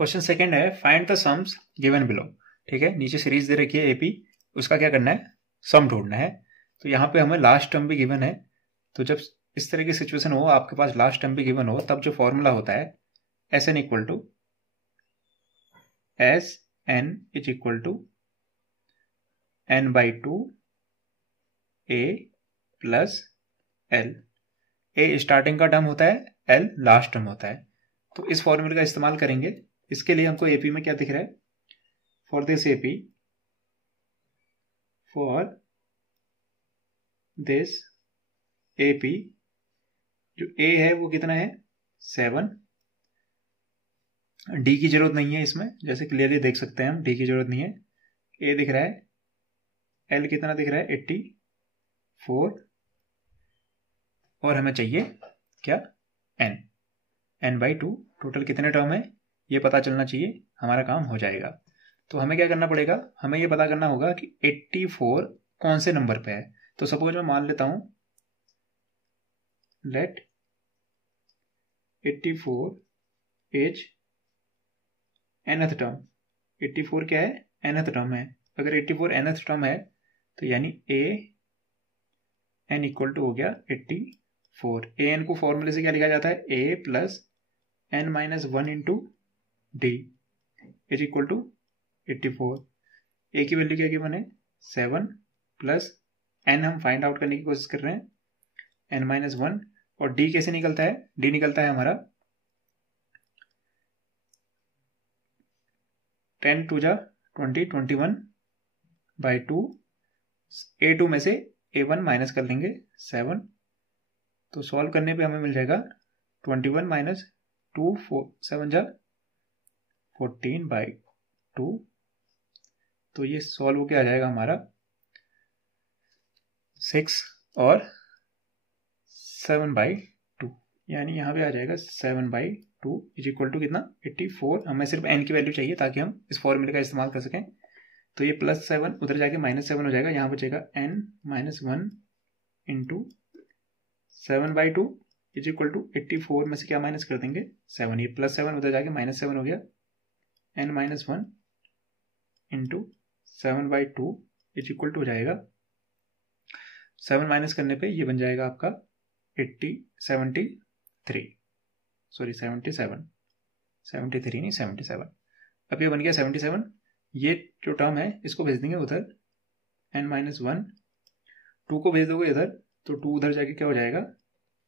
Question second है find the sums given below. ठीक है, नीचे सीरीज दे रखी है एपी, उसका क्या करना है, सम ढूंढना है। तो यहाँ पे हमें लास्ट टर्म भी गिवन है। तो जब इस तरह की सिचुएशन हो, आपके पास लास्ट टर्म भी गिवन हो, तब जो फॉर्मूला होता है S N equal to S N is equal to N by two A plus L. A starting का टर्म होता है, एल लास्ट टर्म होता है। तो इस फॉर्मूले का इस्तेमाल करेंगे। इसके लिए हमको एपी में क्या दिख रहा है, for this AP, for this AP जो ए है वो कितना है 7। डी की जरूरत नहीं है इसमें, जैसे क्लियरली देख सकते हैं हम, डी की जरूरत नहीं है। ए दिख रहा है, एल कितना दिख रहा है 84, और हमें चाहिए क्या N, N by two. Total कितने टर्म है ये पता चलना चाहिए, हमारा काम हो जाएगा। तो हमें क्या करना पड़ेगा, हमें ये पता करना होगा कि 84 कौन से नंबर पे है। तो सपोज मैं मान लेता हूं, लेट 84 इज nth टर्म। 84 क्या है, nth टर्म है। अगर 84 nth टर्म है तो यानी a n इक्वल टू हो गया 84। a n को फॉर्मूले से क्या लिखा जाता है, a plus n minus 1 into D is equal to 84। A की वैल्यू क्या गिवन है 7 प्लस n हम फाइंड आउट करने की कोशिश कर रहे हैं n माइनस 1, और d कैसे निकलता है, d निकलता है हमारा 10 टू जा 20, 21 बाई 2। a2 में से a1 माइनस कर लेंगे 7। तो सॉल्व करने पे हमें मिल जाएगा 21 माइनस 2, 7 जा 14 बाई 2। तो ये सॉल्व होके आ जाएगा हमारा 6 और 7 बाई 2, यानी यहाँ पे आ जाएगा 7 बाई 2 इज इक्वल टू कितना 84। हमें सिर्फ n की वैल्यू चाहिए ताकि हम इस फॉर्मूले का इस्तेमाल कर सकें। तो ये प्लस 7 उधर जाके माइनस 7 हो जाएगा, यहाँ बचेगा n minus 1 into 7 by 2 is equal to 84 में से क्या माइनस कर देंगे 7। ये प्लस 7 उधर जाके माइनस 7 हो गया, n minus 1 into 7 by 2 is equal to हो जाएगा 7 माइनस करने पे ये बन जाएगा आपका 73, सॉरी 77, 73 नहीं 77। अब ये बन गया 77। ये जो टर्म है इसको भेज देंगे उधर, n माइनस 1, 2 को भेज दोगे इधर तो 2 उधर जाके क्या हो जाएगा,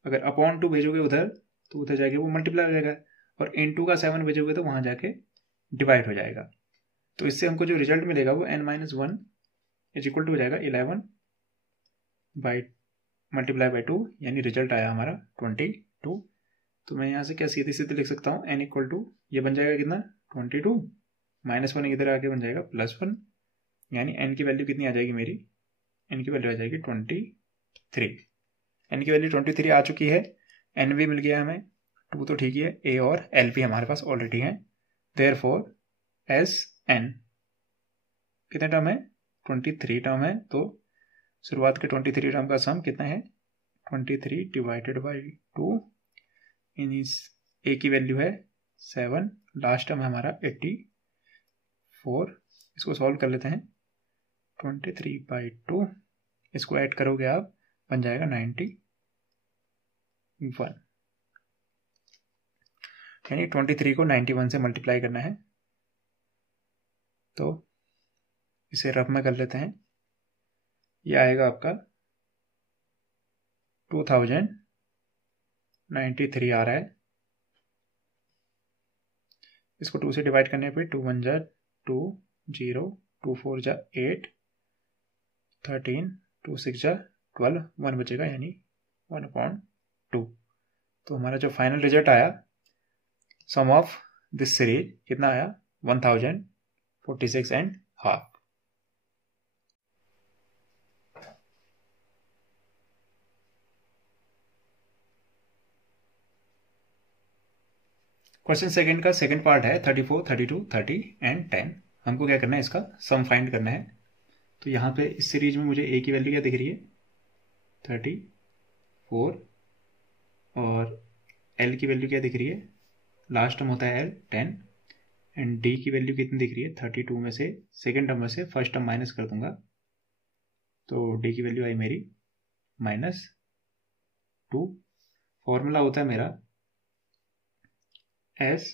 अगर अपॉन 2 भेजोगे उधर तो उधर जाके वो मल्टीप्लाई हो जाएगा, और इन 2 का 7 भेजोगे तो वहां जाके डिवाइड हो जाएगा। तो इससे हमको जो रिजल्ट मिलेगा वो n minus 1 is equal to हो जाएगा 11 बाई मल्टीप्लाई बाई 2, यानी रिजल्ट आया हमारा 22। तो मैं यहाँ से क्या सीधे सीधे लिख सकता हूँ, n इक्वल टू ये बन जाएगा कितना 22, माइनस 1 इधर आके बन जाएगा प्लस 1, यानी n की वैल्यू कितनी आ जाएगी मेरी, n की वैल्यू आ जाएगी 23। n की वैल्यू 23 आ चुकी है, n भी मिल गया हमें 2 तो ठीक ही है, a और l भी हमारे पास ऑलरेडी हैं। देयरफॉर एस एन कितने टर्म है 23 टर्म है। तो शुरुआत के 23 टर्म का सम कितना है 23 डिवाइडेड बाई 2, इन इस a की वैल्यू है 7, लास्ट टर्म है हमारा 84। इसको सॉल्व कर लेते हैं, 23 बाई 2 इसको ऐड करोगे आप बन जाएगा 91, यानी 23 को 91 से मल्टीप्लाई करना है। तो इसे रफ में कर लेते हैं, ये आएगा आपका 2093 आ रहा है। इसको 2 से डिवाइड करने पे 2 1 जा 2, 0, 2 4 जा 8, 13, 2 6 जा 12, 1 बचेगा यानी 1/2। तो हमारा जो फाइनल रिजल्ट आया सम ऑफ दिस सीरीज कितना आया 1046 एंड हाफ। क्वेश्चन सेकंड का सेकंड पार्ट है 34, 32, 30 एंड 10। हमको क्या करना है, इसका सम फाइंड करना है। तो यहाँ पे इस सीरीज में मुझे a की वैल्यू क्या दिख रही है 34, और l की वैल्यू क्या दिख रही है, लास्ट टर्म होता है l 10, एंड डी की वैल्यू कितनी दिख रही है 32 में से सेकेंड टर्म में से फर्स्ट टर्म माइनस कर दूंगा तो डी की वैल्यू आई मेरी -2। फॉर्मूला होता है मेरा S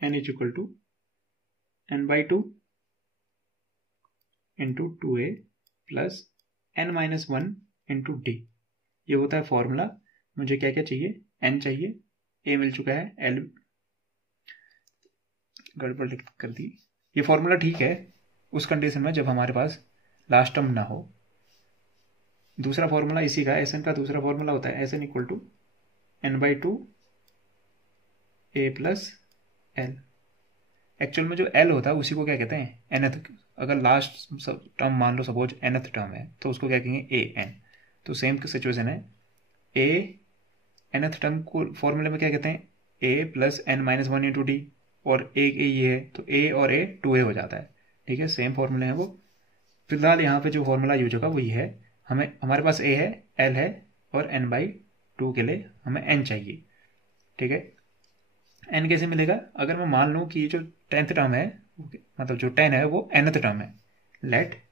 N is equal to n/2 into 2a plus n-1 into D. ये होता है फॉर्मूला। मुझे क्या क्या चाहिए, n चाहिए, a मिल चुका है, l गड़बड़ कर दी। ये फॉर्मूला ठीक है उस कंडीशन में जब हमारे पास लास्ट टर्म ना हो। दूसरा फॉर्मूला इसी का एस एन का दूसरा फॉर्मूला होता है S N equal to n/2 a plus L. Actual में जो एल होता है उसी को क्या कहते हैं एनथ। अगर लास्ट टर्म मान लो सपोज एनथ टर्म है तो उसको क्या कहेंगे ए एन। तो सेम सिचुएशन है, ए एनथ टर्म को फॉर्मूले में क्या कहते हैं ए प्लस n-1 इंटू डी, और ए ये है तो ए और ए 2a हो जाता है। ठीक है, सेम फॉर्मूले हैं वो। फिलहाल यहाँ पे जो फॉर्मूला यूज होगा वही है। हमें हमारे पास ए है, एल है, और n/2 के लिए हमें n चाहिए। ठीक है, n कैसे मिलेगा? अगर मैं मान लूँ कि ये जो 10th टर्म है, मतलब जो 10 है वो nth टर्म है, लेट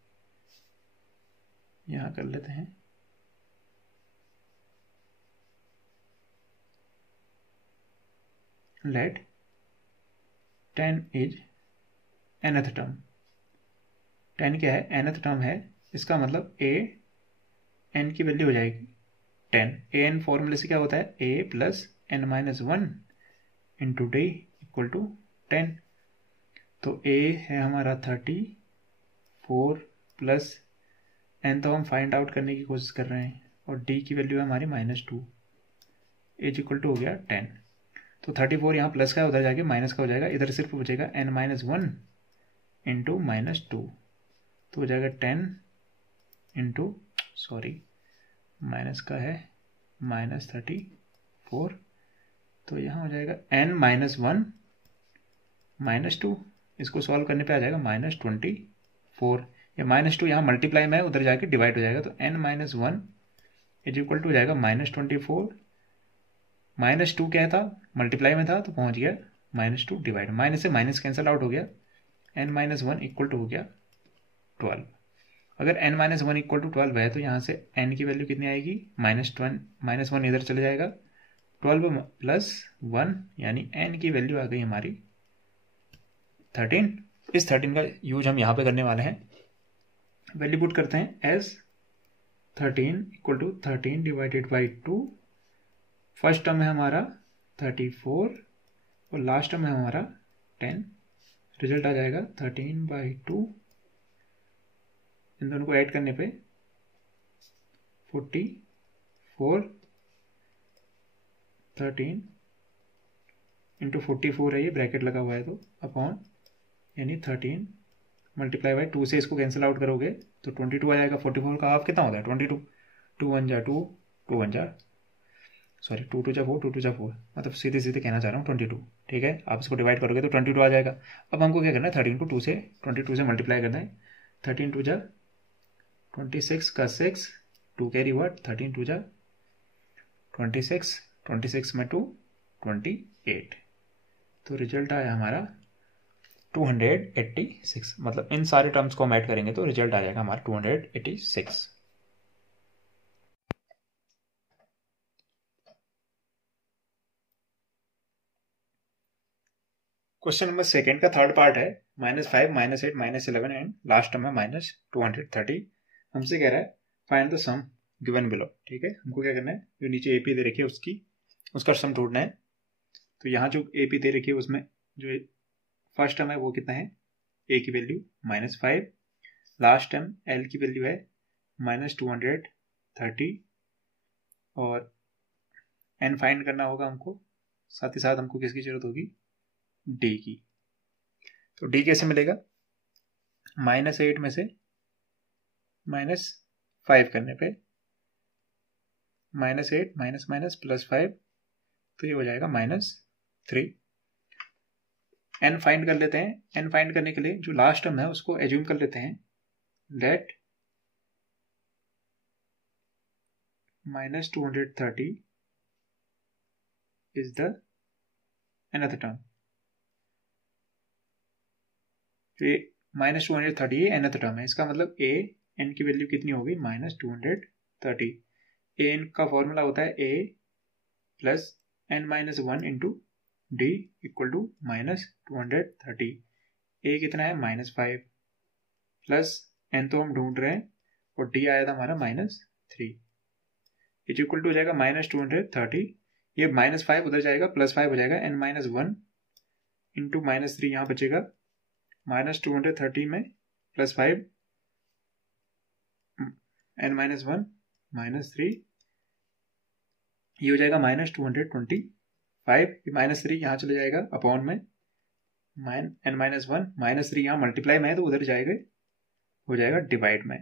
यहाँ कर लेते हैं लेट 10 इज nth टर्म। 10 क्या है? nth टर्म है। इसका मतलब a n की वैल्यू हो जाएगी 10। a n फॉर्मूले से क्या होता है a plus n-1 into d equal to 10। तो a है हमारा 34 प्लस n तो हम फाइंड आउट करने की कोशिश कर रहे हैं, और d की वैल्यू है हमारी -2, एज इक्वल टू हो गया 10। तो 34 यहाँ प्लस का है, उधर जाके माइनस का हो जाएगा, इधर सिर्फ बचेगा n-1 इंटू -2, तो हो जाएगा 10 इंटू सॉरी माइनस का है -34, तो यहाँ हो जाएगा n-1 -2, इसको सॉल्व करने पे आ जाएगा -24। या -2 यहाँ मल्टीप्लाई में है, उधर जाके डिवाइड हो जाएगा, तो n-1 इज इक्वल टू हो जाएगा -24। -2 क्या था? मल्टीप्लाई में था तो पहुंच गया -2 डिवाइड, माइनस से माइनस कैंसिल आउट हो गया, n-1 इक्वल टू हो गया 12। अगर n-1 इक्वल टू 12 है तो यहाँ से n की वैल्यू कितनी आएगी? -1 इधर चले जाएगा, 12 प्लस 1 यानी n की वैल्यू आ गई हमारी 13। इस 13 का यूज हम यहाँ पे करने वाले हैं। वैल्यू पुट करते हैं S 13 equal to 13 divided by 2। First term है हमारा 34 और लास्ट टर्म है हमारा 10। रिजल्ट आ जाएगा 13/2। इन दोनों को ऐड करने पे 44, 13 इंटू 44 है, ये ब्रैकेट लगा हुआ है तो अपॉन यानी 13 मल्टीप्लाई बाई 2 से इसको कैंसिल आउट करोगे तो 22 आ जाएगा। 44 का हाफ कितना होता है? 22। 2 1 जा 2, 2 1 जा सॉरी 2 2 जा 4, 2 2 जा 4, मतलब सीधे सीधे कहना चाह रहा हूँ 22। ठीक है, आप इसको डिवाइड करोगे तो 22 आ जाएगा। अब हमको क्या करना है? 13 को 2 से 22 से मल्टीप्लाई करना है। 13 2 जा 26 का 6, 2 कैरी हुआ, 13 2 जा 26, 26 में 2 28, तो रिजल्ट आया हमारा 286। मतलब इन सारे टर्म्स को हम ऐड करेंगे तो रिजल्ट आ जाएगा हमारा 286। क्वेश्चन नंबर सेकेंड का थर्ड पार्ट है, -5, -8, -11 एंड लास्ट टर्म है -230। हमसे कह रहा है find the sum given below. ठीक है, हमको क्या करना है? जो नीचे एपी दे रखी है उसका सम ढूंढना है। तो यहाँ जो एपी दे रखी है उसमें जो फर्स्ट टर्म है वो कितना है? ए की वैल्यू -5, लास्ट टर्म एल की वैल्यू है -230, और एन फाइंड करना होगा हमको। साथ ही साथ हमको किसकी जरूरत होगी? डी की। तो डी कैसे मिलेगा? -8 में से -5 करने पे -8 माइनस +5, तो ये हो जाएगा -3। एन फाइंड कर लेते हैं। एन फाइंड करने के लिए जो लास्ट टर्म है उसको एज्यूम कर लेते हैं, let -230 is the nth term. तो ये -230 ये nth टर्म है, इसका मतलब a n की वैल्यू कितनी होगी -230। a n का फॉर्मूला होता है a plus n-1 into d equal to -230। a कितना है -5 प्लस n तो हम ढूंढ रहे हैं और d आया था हमारा -3, इज इक्वल टू हो जाएगा -230। ये -5 उधर जाएगा, +5 हो जाएगा, n-1 इंटू -3 यहाँ बचेगा, -230 में +5 n-1 -3 ये हो जाएगा -225। ये -3 यहाँ चले जाएगा अपॉन में n-1 -3 यहाँ मल्टीप्लाई में है तो उधर जाएगा, हो जाएगा डिवाइड में।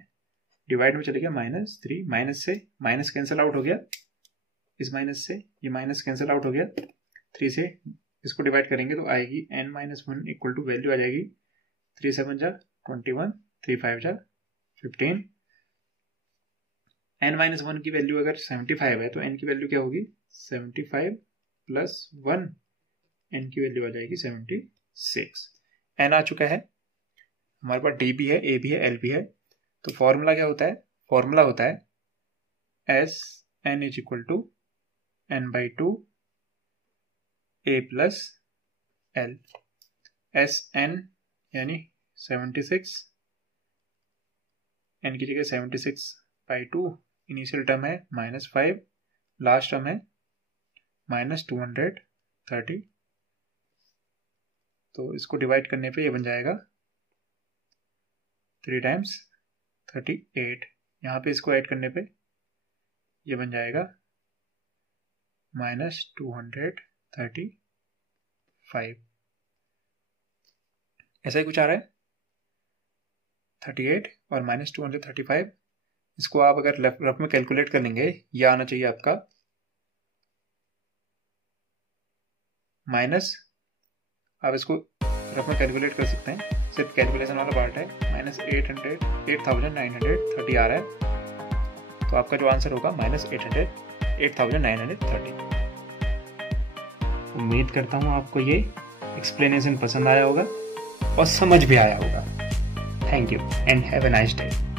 डिवाइड में चले गया -3, माइनस से माइनस कैंसिल आउट हो गया, इस माइनस से ये माइनस कैंसिल आउट हो गया, 3 से इसको डिवाइड करेंगे तो आएगी n-1 इक्वल टू वैल्यू आ जाएगी 3 7 जा 21, 3 5 जा 15। n-1 की वैल्यू अगर 75 है तो n की वैल्यू क्या होगी 75 प्लस 1, n की वैल्यू आ जाएगी 76। n आ चुका है हमारे पास, d भी है, a भी है, l भी है। तो फॉर्मूला क्या होता है, फॉर्मूला होता है s n is equal to n/2 a plus l। S n यानी 76, n की जगह 76/2, इनिशियल टर्म है -5, लास्ट टर्म है -230। तो इसको डिवाइड करने पे ये बन जाएगा 3 टाइम्स 38, यहाँ पे इसको ऐड करने पे ये बन जाएगा -235। ऐसा ही कुछ आ रहा है 38 और -235। इसको आप अगर रफ में कैलकुलेट कर लेंगे, ये आना चाहिए आपका माइनस, आप इसको रफ में कैलकुलेट कर सकते हैं, सिर्फ कैलकुलेशन वाला पार्ट है, -8930 आ रहा है। तो आपका जो आंसर होगा -8930। उम्मीद करता हूँ आपको ये एक्सप्लेनेशन पसंद आया होगा और समझ भी आया होगा। Thank you and have a nice day.